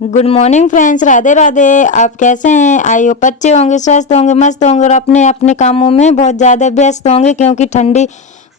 Good morning friends, Radhe Radhe. आप कैसे हैं? आई होप अच्छे होंगे, स्वस्थ होंगे, मस्त होंगे और अपने अपने कामों में बहुत ज़्यादा व्यस्त होंगे क्योंकि ठंडी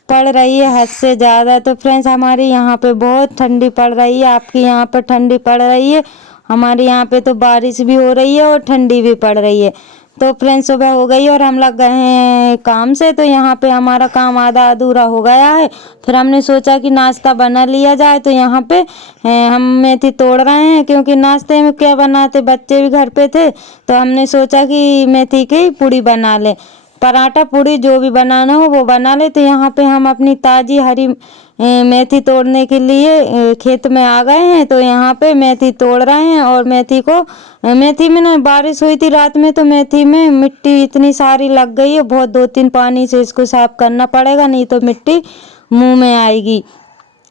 पड़ रही है हद से ज़्यादा। तो फ्रेंड्स, हमारे यहाँ पे बहुत ठंडी पड़ रही है। आपके यहाँ पर ठंडी पड़ रही है? हमारे यहाँ पे तो बारिश भी हो रही है और ठंडी भी पड़ रही है। तो फ्रेंड्स, सुबह हो गई और हम लग गए हैं काम से। तो यहाँ पे हमारा काम आधा अधूरा हो गया है। फिर हमने सोचा कि नाश्ता बना लिया जाए। तो यहाँ पे हम मेथी तोड़ रहे हैं क्योंकि नाश्ते में क्या बनाते, बच्चे भी घर पे थे। तो हमने सोचा कि मेथी की पूड़ी बना ले, पराठा पूड़ी जो भी बनाना हो वो बना ले। तो यहाँ पे हम अपनी ताज़ी हरी मेथी तोड़ने के लिए खेत में आ गए हैं। तो यहाँ पे मेथी तोड़ रहे हैं और मेथी में ना बारिश हुई थी रात में, तो मेथी में मिट्टी इतनी सारी लग गई है बहुत। 2-3 पानी से इसको साफ करना पड़ेगा, नहीं तो मिट्टी मुंह में आएगी।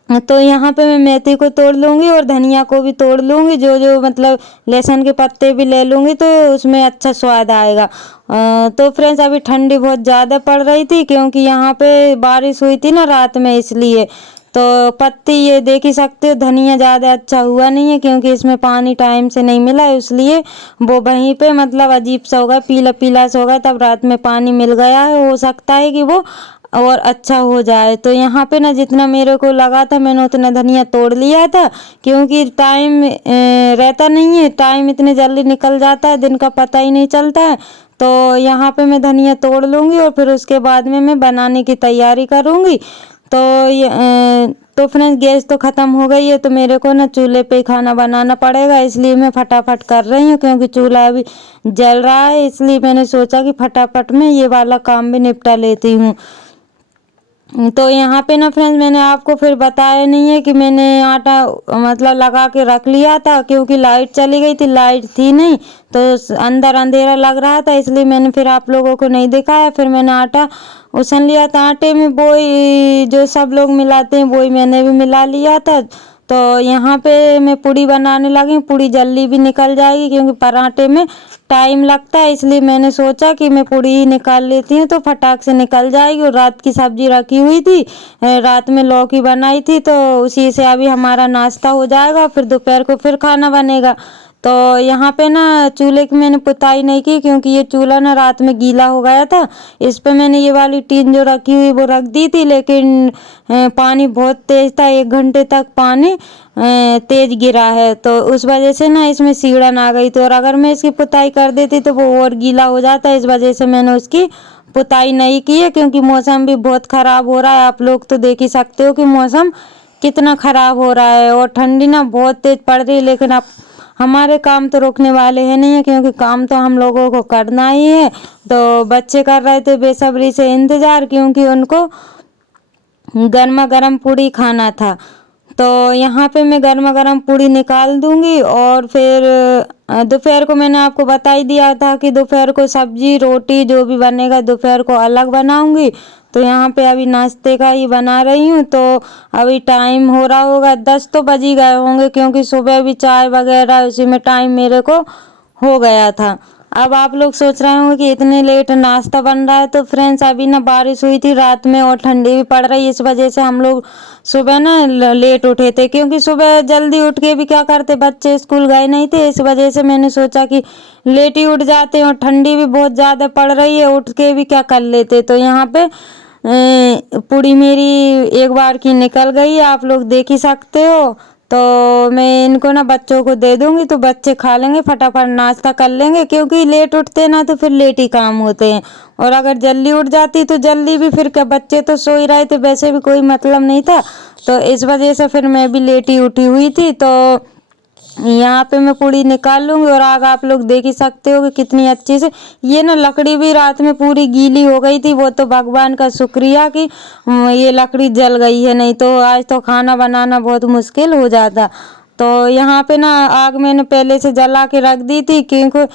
तो यहाँ पे मैं मेथी को तोड़ लूँगी और धनिया को भी तोड़ लूँगी, जो जो मतलब लहसुन के पत्ते भी ले लूँगी तो उसमें अच्छा स्वाद आएगा। तो फ्रेंड्स, अभी ठंडी बहुत ज़्यादा पड़ रही थी क्योंकि यहाँ पे बारिश हुई थी ना रात में, इसलिए। तो पत्ती ये देख ही सकते हो, धनिया ज़्यादा अच्छा हुआ नहीं है क्योंकि इसमें पानी टाइम से नहीं मिला है, इसलिए वो वहीं पे मतलब अजीब सा होगा, पीला पीला सा होगा। तब रात में पानी मिल गया है, हो सकता है कि वो और अच्छा हो जाए। तो यहाँ पे ना जितना मेरे को लगा था मैंने उतना धनिया तोड़ लिया था क्योंकि टाइम रहता नहीं है, टाइम इतने जल्दी निकल जाता है, दिन का पता ही नहीं चलता है। तो यहाँ पे मैं धनिया तोड़ लूँगी और फिर उसके बाद में मैं बनाने की तैयारी करूँगी। तो तो फ्रेंड्स, गैस तो ख़त्म हो गई है, तो मेरे को ना चूल्हे पे ही खाना बनाना पड़ेगा, इसलिए मैं फटाफट कर रही हूँ क्योंकि चूल्हा अभी जल रहा है। इसलिए मैंने सोचा कि फटाफट में ये वाला काम भी निपटा लेती हूँ। तो यहाँ पे ना फ्रेंड्स, मैंने आपको फिर बताया नहीं है कि मैंने आटा मतलब लगा के रख लिया था क्योंकि लाइट चली गई थी, लाइट थी नहीं तो अंदर अंधेरा लग रहा था, इसलिए मैंने फिर आप लोगों को नहीं दिखाया। फिर मैंने आटा उसन लिया था, आटे में वही जो सब लोग मिलाते हैं वही मैंने भी मिला लिया था। तो यहाँ पे मैं पूड़ी बनाने लगी। पूड़ी जल्दी भी निकल जाएगी क्योंकि पराठे में टाइम लगता है, इसलिए मैंने सोचा कि मैं पूड़ी ही निकाल लेती हूँ तो फटाक से निकल जाएगी। और रात की सब्जी रखी हुई थी, रात में लौकी बनाई थी, तो उसी से अभी हमारा नाश्ता हो जाएगा, फिर दोपहर को फिर खाना बनेगा। तो यहाँ पे ना चूल्हे की मैंने पुताई नहीं की क्योंकि ये चूल्हा ना रात में गीला हो गया था। इस पे मैंने ये वाली टीन जो रखी हुई वो रख दी थी, लेकिन पानी बहुत तेज था, 1 घंटे तक पानी तेज गिरा है, तो उस वजह से ना इसमें सीढ़न आ गई थी। और अगर मैं इसकी पुताई कर देती तो वो और गीला हो जाता, इस वजह से मैंने उसकी पुताई नहीं की है क्योंकि मौसम भी बहुत ख़राब हो रहा है। आप लोग तो देख ही सकते हो कि मौसम कितना ख़राब हो रहा है और ठंडी ना बहुत तेज पड़ रही है। लेकिन अब हमारे काम तो रोकने वाले हैं नहीं है क्योंकि काम तो हम लोगों को करना ही है। तो बच्चे कर रहे थे बेसब्री से इंतज़ार क्योंकि उनको गर्मा गर्म पूड़ी खाना था। तो यहाँ पे मैं गर्मा गर्म पूड़ी निकाल दूँगी और फिर दोपहर को मैंने आपको बता ही दिया था कि दोपहर को सब्जी रोटी जो भी बनेगा दोपहर को अलग बनाऊँगी। तो यहाँ पे अभी नाश्ते का ही बना रही हूँ। तो अभी टाइम हो रहा होगा 10 तो बज ही गए होंगे क्योंकि सुबह भी चाय वगैरह उसी में टाइम मेरे को हो गया था। अब आप लोग सोच रहे होंगे कि इतने लेट नाश्ता बन रहा है। तो फ्रेंड्स, अभी ना बारिश हुई थी रात में और ठंडी भी पड़ रही है, इस वजह से हम लोग सुबह ना लेट उठे थे क्योंकि सुबह जल्दी उठ के भी क्या करते, बच्चे स्कूल गए नहीं थे, इस वजह से मैंने सोचा कि लेट ही उठ जाते हैं और ठंडी भी बहुत ज़्यादा पड़ रही है, उठ के भी क्या कर लेते। तो यहाँ पे पूड़ी मेरी एक बार की निकल गई, आप लोग देख ही सकते हो। तो मैं इनको ना बच्चों को दे दूँगी तो बच्चे खा लेंगे, फटाफट नाश्ता कर लेंगे क्योंकि लेट उठते ना तो फिर लेट ही काम होते हैं। और अगर जल्दी उठ जाती तो जल्दी भी फिर क्या, बच्चे तो सो ही रहे थे, वैसे भी कोई मतलब नहीं था, तो इस वजह से फिर मैं भी लेट ही उठी हुई थी। तो यहाँ पे मैं पूड़ी निकाल लूँगी और आग आप लोग देख ही सकते हो कि कितनी अच्छी से ये ना लकड़ी भी रात में पूरी गीली हो गई थी। वो तो भगवान का शुक्रिया कि ये लकड़ी जल गई है, नहीं तो आज तो खाना बनाना बहुत मुश्किल हो जाता। तो यहाँ पे ना आग मैंने पहले से जला के रख दी थी क्योंकि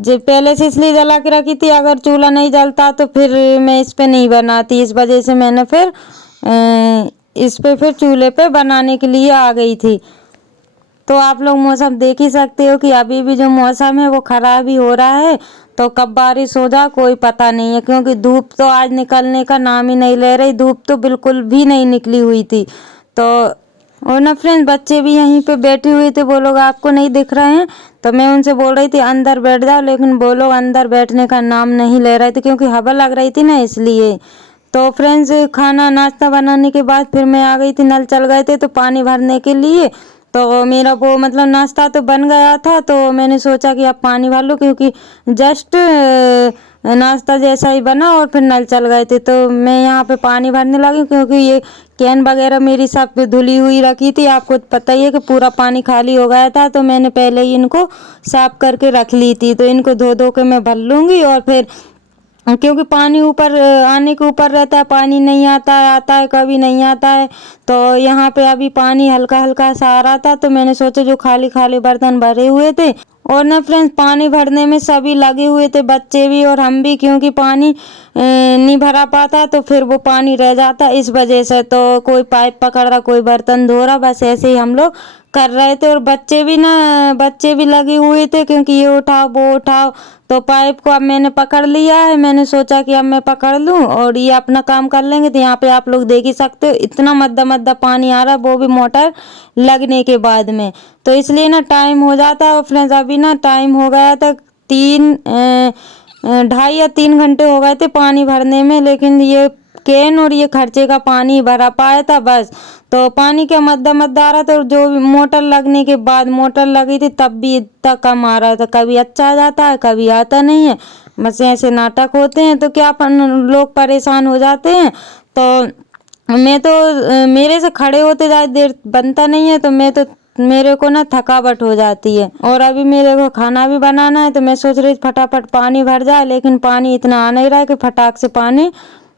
जो पहले से इसलिए जला के रखी थी, अगर चूल्हा नहीं जलता तो फिर मैं इस पे नहीं बनाती, इस वजह से मैंने फिर इस पे फिर चूल्हे पे बनाने के लिए आ गई थी। तो आप लोग मौसम देख ही सकते हो कि अभी भी जो मौसम है वो ख़राब ही हो रहा है, तो कब बारिश हो जाए कोई पता नहीं है क्योंकि धूप तो आज निकलने का नाम ही नहीं ले रही, धूप तो बिल्कुल भी नहीं निकली हुई थी। तो और ना फ्रेंड्स बच्चे भी यहीं पे बैठे हुए थे, वो लोग आपको नहीं दिख रहे हैं। तो मैं उनसे बोल रही थी अंदर बैठ जाओ, लेकिन वो लोग अंदर बैठने का नाम नहीं ले रहे थे क्योंकि हवा लग रही थी ना, इसलिए। तो फ्रेंड्स खाना नाश्ता बनाने के बाद फिर मैं आ गई थी, नल चल गए थे तो पानी भरने के लिए। तो मेरा वो मतलब नाश्ता तो बन गया था, तो मैंने सोचा कि अब पानी भर लो, क्योंकि जस्ट नाश्ता जैसा ही बना और फिर नल चल गए थे। तो मैं यहाँ पे पानी भरने लगी क्योंकि ये कैन वगैरह मेरी सब धुली हुई रखी थी। आपको पता ही है कि पूरा पानी खाली हो गया था, तो मैंने पहले ही इनको साफ करके रख ली थी। तो इनको धो धो के मैं भर लूँगी, और फिर क्योंकि पानी ऊपर आने के ऊपर रहता है, पानी नहीं आता है कभी नहीं आता है। तो यहाँ पे अभी पानी हल्का हल्का सा आ रहा था, तो मैंने सोचा जो खाली खाली बर्तन भरे हुए थे, और ना फ्रेंड्स पानी भरने में सभी लगे हुए थे, बच्चे भी और हम भी, क्योंकि पानी नहीं भरा पाता तो फिर वो पानी रह जाता इस वजह से। तो कोई पाइप पकड़ रहा, कोई बर्तन धो रहा, बस ऐसे ही हम लोग कर रहे थे। और बच्चे भी लगे हुए थे, क्योंकि ये उठाओ वो उठाओ। तो पाइप को अब मैंने पकड़ लिया है, मैंने सोचा कि अब मैं पकड़ लूं और ये अपना काम कर लेंगे। तो यहाँ पे आप लोग देख ही सकते हो इतना मद्दा मद्दा पानी आ रहा है, वो भी मोटर लगने के बाद में। तो इसलिए ना टाइम हो जाता है। और फ्रेंड्स अभी ना टाइम हो गया था 2.5 या 3 घंटे हो गए थे पानी भरने में, लेकिन ये कैन और ये खर्चे का पानी भरा पाया था बस। तो पानी का मद्दा मद्दा आ रहा था, और जो मोटर लगने के बाद मोटर लगी थी तब भी इतना कम आ रहा था, कभी अच्छा आ जाता है कभी आता नहीं है, बस ऐसे नाटक होते हैं। तो क्या लोग परेशान हो जाते हैं। तो मैं तो मेरे से खड़े होते ज़्यादा देर बनता नहीं है, तो मेरे को ना थकावट हो जाती है। और अभी मेरे को खाना भी बनाना है, तो मैं सोच रही फटाफट पानी भर जाए, लेकिन पानी इतना आ नहीं रहा है कि फटाक से पानी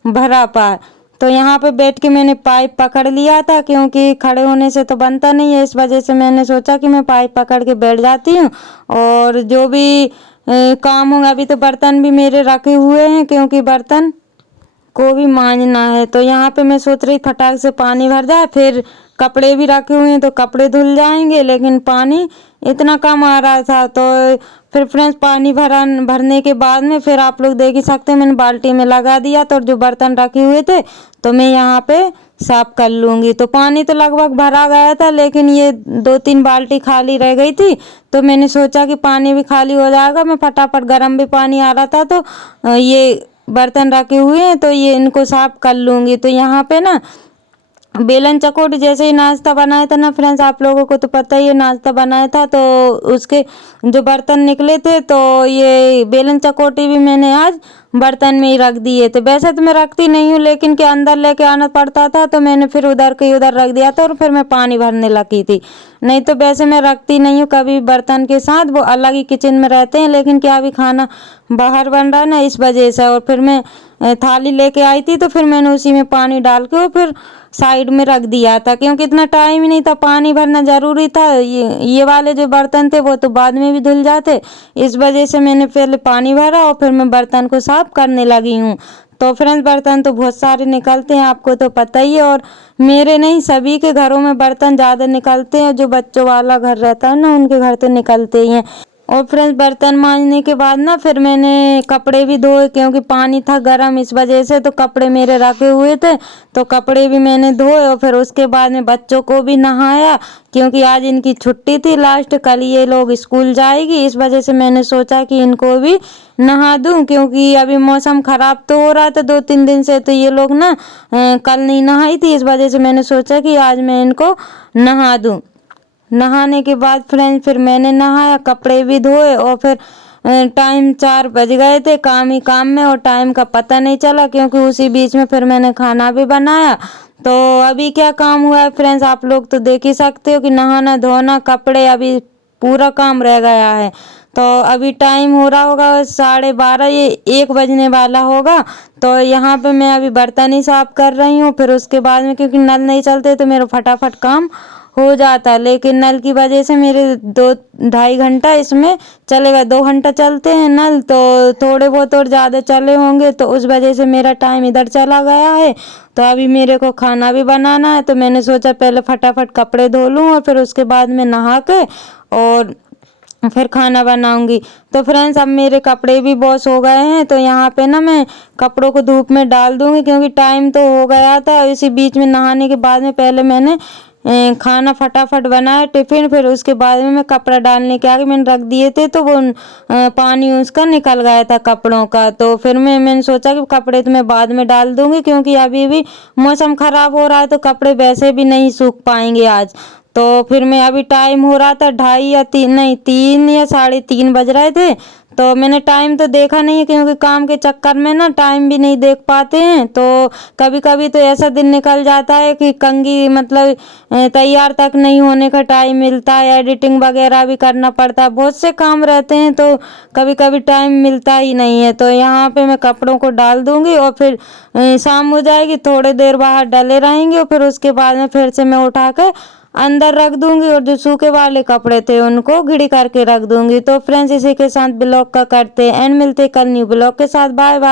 भरा पाए। तो यहाँ पे बैठ के मैंने पाइप पकड़ लिया था, क्योंकि खड़े होने से तो बनता नहीं है, इस वजह से मैंने सोचा कि मैं पाइप पकड़ के बैठ जाती हूँ। और जो भी काम होगा, अभी तो बर्तन भी मेरे रखे हुए हैं क्योंकि बर्तन को भी मांजना है। तो यहाँ पे मैं सोच रही फटाक से पानी भर जाए, फिर कपड़े भी रखे हुए हैं तो कपड़े धुल जाएंगे, लेकिन पानी इतना कम आ रहा था। तो फिर फ्रेंड्स पानी भरने के बाद में फिर आप लोग देख ही सकते हैं मैंने बाल्टी में लगा दिया। तो जो बर्तन रखे हुए थे तो मैं यहाँ पे साफ कर लूँगी। तो पानी तो लगभग भरा गया था, लेकिन ये 2-3 बाल्टी खाली रह गई थी। तो मैंने सोचा कि पानी भी खाली हो जाएगा, मैं फटाफट गर्म भी पानी आ रहा था, तो ये बर्तन रखे हुए हैं तो ये इनको साफ कर लूँगी। तो यहाँ पे ना बेलन चकोटी जैसे ही नाश्ता बनाया था ना फ्रेंड्स, आप लोगों को तो पता ही है नाश्ता बनाया था, तो उसके जो बर्तन निकले थे, तो ये बेलन चकोटी भी मैंने आज बर्तन में ही रख दिए थे। वैसे तो मैं रखती नहीं हूँ, लेकिन के अंदर लेके आना पड़ता था, तो मैंने फिर उधर के उधर रख दिया था और फिर मैं पानी भरने लगी थी। नहीं तो वैसे मैं रखती नहीं हूँ कभी बर्तन के साथ, वो अलग ही किचन में रहते हैं। लेकिन क्या अभी खाना बाहर बन रहा है ना, इस वजह से। और फिर मैं थाली लेके आई थी, तो फिर मैंने उसी में पानी डाल के और फिर साइड में रख दिया था, क्योंकि इतना टाइम ही नहीं था, पानी भरना ज़रूरी था। ये वाले जो बर्तन थे वो तो बाद में भी धुल जाते, इस वजह से मैंने पहले पानी भरा और फिर मैं बर्तन को साफ करने लगी हूँ। तो फ्रेंड्स बर्तन तो बहुत सारे निकलते हैं, आपको तो पता ही है। और मेरे नहीं, सभी के घरों में बर्तन ज़्यादा निकलते हैं, जो बच्चों वाला घर रहता है ना उनके घर तो निकलते ही हैं। और फ्रेंड्स बर्तन मांजने के बाद ना फिर मैंने कपड़े भी धोए, क्योंकि पानी था गर्म इस वजह से। तो कपड़े मेरे रखे हुए थे, तो कपड़े भी मैंने धोए। और फिर उसके बाद में बच्चों को भी नहाया, क्योंकि आज इनकी छुट्टी थी लास्ट, कल ये लोग स्कूल जाएगी, इस वजह से मैंने सोचा कि इनको भी नहा दूं। क्योंकि अभी मौसम ख़राब तो हो रहा था 2-3 दिन से, तो ये लोग ना कल नहीं नहाई थी, इस वजह से मैंने सोचा कि आज मैं इनको नहा दूं। नहाने के बाद फ्रेंड्स फिर मैंने नहाया, कपड़े भी धोए, और फिर टाइम 4 बज गए थे काम ही काम में, और टाइम का पता नहीं चला, क्योंकि उसी बीच में फिर मैंने खाना भी बनाया। तो अभी क्या काम हुआ है फ्रेंड्स, आप लोग तो देख ही सकते हो कि नहाना धोना कपड़े, अभी पूरा काम रह गया है। तो अभी टाइम हो रहा होगा 12:30, ये 1 बजने वाला होगा। तो यहाँ पे मैं अभी बर्तन ही साफ कर रही हूँ। फिर उसके बाद में क्योंकि नल नहीं चलते तो मेरा फटाफट काम हो जाता, लेकिन नल की वजह से मेरे 2-2.5 घंटा इसमें चलेगा। 2 घंटा चलते हैं नल, तो थोड़े बहुत और ज़्यादा चले होंगे, तो उस वजह से मेरा टाइम इधर चला गया है। तो अभी मेरे को खाना भी बनाना है, तो मैंने सोचा पहले फटाफट कपड़े धो लूँ और फिर उसके बाद में नहा के और फिर खाना बनाऊंगी। तो फ्रेंड्स अब मेरे कपड़े भी वॉश हो गए हैं, तो यहाँ पे ना मैं कपड़ों को धूप में डाल दूंगी, क्योंकि टाइम तो हो गया था। इसी बीच में नहाने के बाद में पहले मैंने खाना फटाफट बनाया टिफ़िन, फिर उसके बाद में मैं कपड़ा डालने के आगे मैंने रख दिए थे, तो वो पानी उसका निकल गया था कपड़ों का। तो फिर मैंने सोचा कि कपड़े तो मैं बाद में डाल दूँगी, क्योंकि अभी भी मौसम ख़राब हो रहा है तो कपड़े वैसे भी नहीं सूख पाएँगे आज। तो फिर मैं अभी टाइम हो रहा था 2:30 या 3 नहीं 3 या 3:30 बज रहे थे, तो मैंने टाइम तो देखा नहीं है, क्योंकि काम के चक्कर में ना टाइम भी नहीं देख पाते हैं। तो कभी-कभी तो ऐसा दिन निकल जाता है कि कंघी मतलब तैयार तक नहीं होने का टाइम मिलता है, एडिटिंग वगैरह भी करना पड़ता है, बहुत से काम रहते हैं, तो कभी-कभी टाइम मिलता ही नहीं है। तो यहाँ पे मैं कपड़ों को डाल दूँगी और फिर शाम हो जाएगी, थोड़ी देर बाहर डले रहेंगे और फिर उसके बाद में फिर से मैं उठा कर अंदर रख दूँगी और जो सूखे वाले कपड़े थे उनको घिड़ी करके रख दूँगी। तो फ्रेंड्स, इसी के साथ ब्लॉग का करते हैं एंड, मिलते हैं कल न्यू ब्लॉग के साथ। Bye bye.